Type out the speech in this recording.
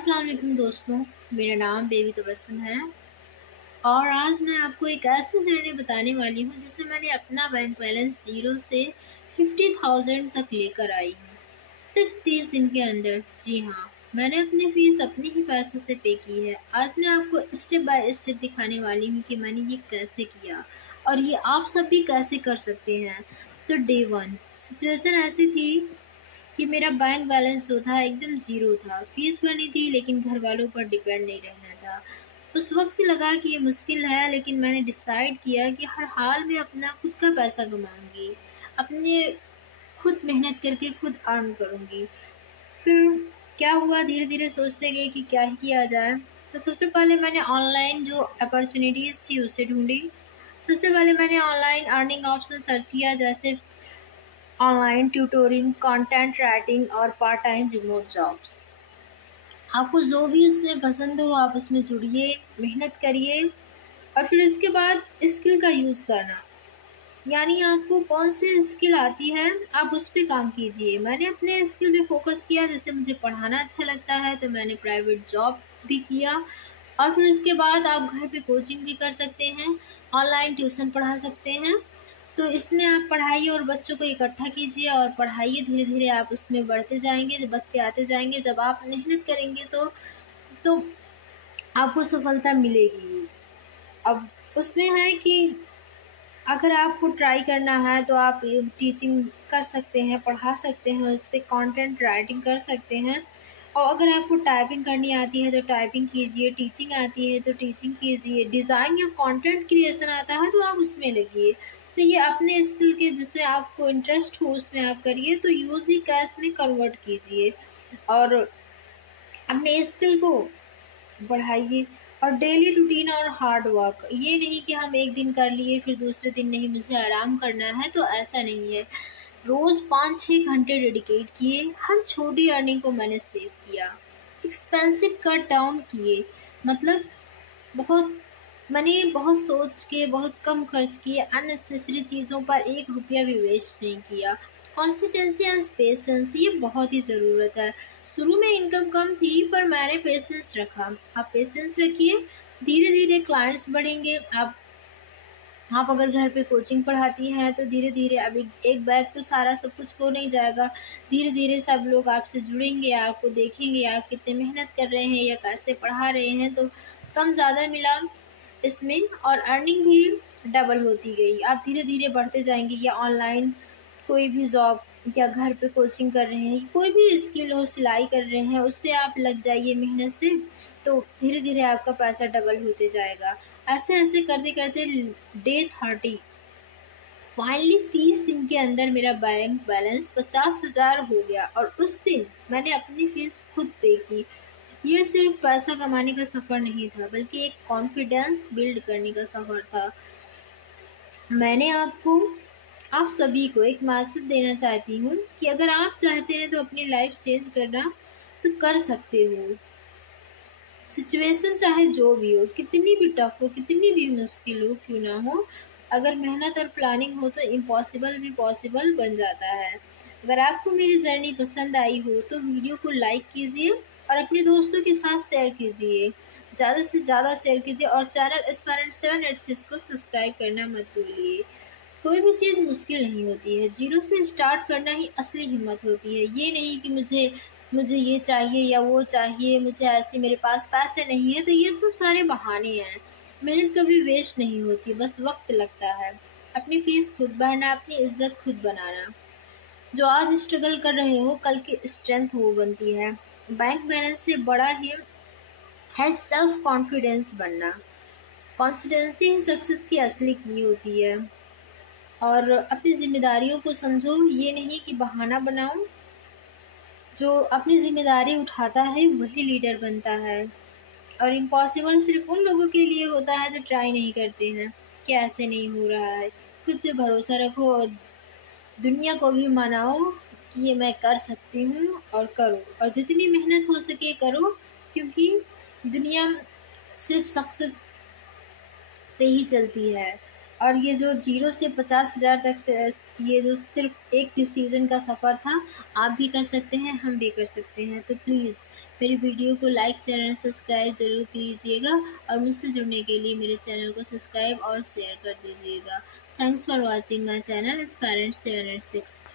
अस्सलाम वालेकुम दोस्तों, मेरा नाम बेबी तबस्सुम है और आज मैं आपको एक ऐसी जर्नी बताने वाली हूँ जिसमें मैंने अपना बैंक बैलेंस ज़ीरो से 50,000 तक लेकर आई हूँ, सिर्फ 30 दिन के अंदर। जी हाँ, मैंने अपनी फीस अपने ही पैसों से पे की है। आज मैं आपको स्टेप बाय स्टेप दिखाने वाली हूँ कि मैंने ये कैसे किया और ये आप सब भी कैसे कर सकते हैं। तो डे 1 सिचुएशन ऐसी थी कि मेरा बैंक बैलेंस जो था एकदम ज़ीरो था। फ़ीस भरनी थी लेकिन घरवालों पर डिपेंड नहीं रहना था। उस वक़्त लगा कि ये मुश्किल है, लेकिन मैंने डिसाइड किया कि हर हाल में अपना खुद का पैसा कमाऊँगी। अपने खुद मेहनत करके खुद अर्न करूँगी। फिर क्या हुआ, धीरे-धीरे सोचते गए कि क्या ही किया जाए। तो सबसे पहले मैंने ऑनलाइन जो अपॉर्च्युनिटीज़ थी उसे ढूँढी। सबसे पहले मैंने ऑनलाइन अर्निंग ऑप्शन सर्च किया, जैसे ऑनलाइन ट्यूटोरिंग, कंटेंट राइटिंग और पार्ट टाइम रिमोट जॉब्स। आपको जो भी उसमें पसंद हो आप उसमें जुड़िए, मेहनत करिए और फिर उसके बाद स्किल का यूज़ करना। यानी आपको कौन सी स्किल आती है आप उस पे काम कीजिए। मैंने अपने स्किल पे फोकस किया, जैसे मुझे पढ़ाना अच्छा लगता है तो मैंने प्राइवेट जॉब भी किया और फिर उसके बाद आप घर पे कोचिंग भी कर सकते हैं, ऑनलाइन ट्यूशन पढ़ा सकते हैं। तो इसमें आप पढ़ाइए और बच्चों को इकट्ठा कीजिए और पढ़ाइए, धीरे-धीरे आप उसमें बढ़ते जाएँगे, जब बच्चे आते जाएँगे, जब आप मेहनत करेंगे तो आपको सफलता मिलेगी। अब उसमें है कि अगर आपको ट्राई करना है तो आप टीचिंग कर सकते हैं, पढ़ा सकते हैं, उस पे कंटेंट राइटिंग कर सकते हैं। और अगर आपको टाइपिंग करनी आती है तो टाइपिंग कीजिए, टीचिंग आती है तो टीचिंग कीजिए, डिज़ाइन या कंटेंट क्रिएशन आता है तो आप उसमें लगिए। तो ये अपने स्किल के जिसमें आपको इंटरेस्ट हो उसमें आप करिए, तो यूज़ ही कैश में कन्वर्ट कीजिए और अपने स्किल को बढ़ाइए। और डेली रूटीन और हार्ड वर्क, ये नहीं कि हम एक दिन कर लिए फिर दूसरे दिन नहीं मुझे आराम करना है, तो ऐसा नहीं है। रोज़ 5-6 घंटे डेडिकेट किए, हर छोटी अर्निंग को मैंने सेव किया, एक्सपेंसिव कट डाउन किए। मतलब बहुत मैंने बहुत सोच के बहुत कम खर्च किए, अननेसेसरी चीज़ों पर 1 रुपया भी वेस्ट नहीं किया। कंसिस्टेंसी एंड पेशेंस, ये बहुत ही ज़रूरत है। शुरू में इनकम कम थी पर मैंने पेशेंस रखा। आप पेशेंस रखिए, धीरे-धीरे क्लाइंट्स बढ़ेंगे। आप अगर घर पे कोचिंग पढ़ाती हैं तो धीरे-धीरे, अभी एक बैग तो सारा सब कुछ हो नहीं जाएगा। धीरे-धीरे सब लोग आपसे जुड़ेंगे, आपको देखेंगे आप कितने मेहनत कर रहे हैं या कैसे पढ़ा रहे हैं, तो कम ज़्यादा मिला इसमें और अर्निंग भी डबल होती गई। आप धीरे-धीरे बढ़ते जाएँगे, या ऑनलाइन कोई भी जॉब या घर पे कोचिंग कर रहे हैं, कोई भी स्किल हो, सिलाई कर रहे हैं, उस पे आप लग जाइए मेहनत से, तो धीरे-धीरे आपका पैसा डबल होते जाएगा। ऐसे-ऐसे करते-करते डे 30 फाइनली 30 दिन के अंदर मेरा बैंक बैलेंस 50,000 हो गया और उस दिन मैंने अपनी फीस खुद पे की। ये सिर्फ पैसा कमाने का सफ़र नहीं था, बल्कि एक कॉन्फिडेंस बिल्ड करने का सफ़र था। मैंने आप सभी को एक मैसेज देना चाहती हूँ कि अगर आप चाहते हैं तो अपनी लाइफ चेंज करना तो कर सकते हो। सिचुएशन चाहे जो भी हो, कितनी भी टफ हो, कितनी भी मुश्किल हो क्यों ना हो, अगर मेहनत और प्लानिंग हो तो इम्पॉसिबल भी पॉसिबल बन जाता है। अगर आपको मेरी जर्नी पसंद आई हो तो वीडियो को लाइक कीजिए और अपने दोस्तों के साथ शेयर कीजिए। ज़्यादा से ज़्यादा शेयर कीजिए और चैनल एस्पायरेंट 786 को सब्सक्राइब करना मत भूलिए। कोई भी चीज़ मुश्किल नहीं होती है, ज़ीरो से स्टार्ट करना ही असली हिम्मत होती है। ये नहीं कि मुझे मुझे ये चाहिए या वो चाहिए, मुझे ऐसे मेरे पास पैसे नहीं है, तो ये सब सारे बहाने हैं। मेहनत कभी वेस्ट नहीं होती, बस वक्त लगता है। अपनी फीस खुद भरना, अपनी इज्जत खुद बनाना। जो आज स्ट्रगल कर रहे हो कल की स्ट्रेंथ वो बनती है। बैंक बैलेंस से बड़ा ही है सेल्फ कॉन्फिडेंस बनना। कॉन्सिस्टेंसी ही सक्सेस की असली की होती है। और अपनी ज़िम्मेदारियों को समझो, ये नहीं कि बहाना बनाओ। जो अपनी ज़िम्मेदारी उठाता है वही लीडर बनता है और इम्पॉसिबल सिर्फ उन लोगों के लिए होता है जो ट्राई नहीं करते हैं कि ऐसे नहीं हो रहा है। खुद पे भरोसा रखो और दुनिया को भी मनाओ कि ये मैं कर सकती हूँ, और करो और जितनी मेहनत हो सके करो, क्योंकि दुनिया सिर्फ सक्सेस पे ही चलती है। और ये जो 0 से 50,000 तक से ये जो सिर्फ एक ही सीज़न का सफ़र था, आप भी कर सकते हैं, हम भी कर सकते हैं। तो प्लीज़ मेरी वीडियो को लाइक, शेयर एंड सब्सक्राइब ज़रूर कीजिएगा और मुझसे जुड़ने के लिए मेरे चैनल को सब्सक्राइब और शेयर कर दीजिएगा। Thanks for watching my channel aspirant 786।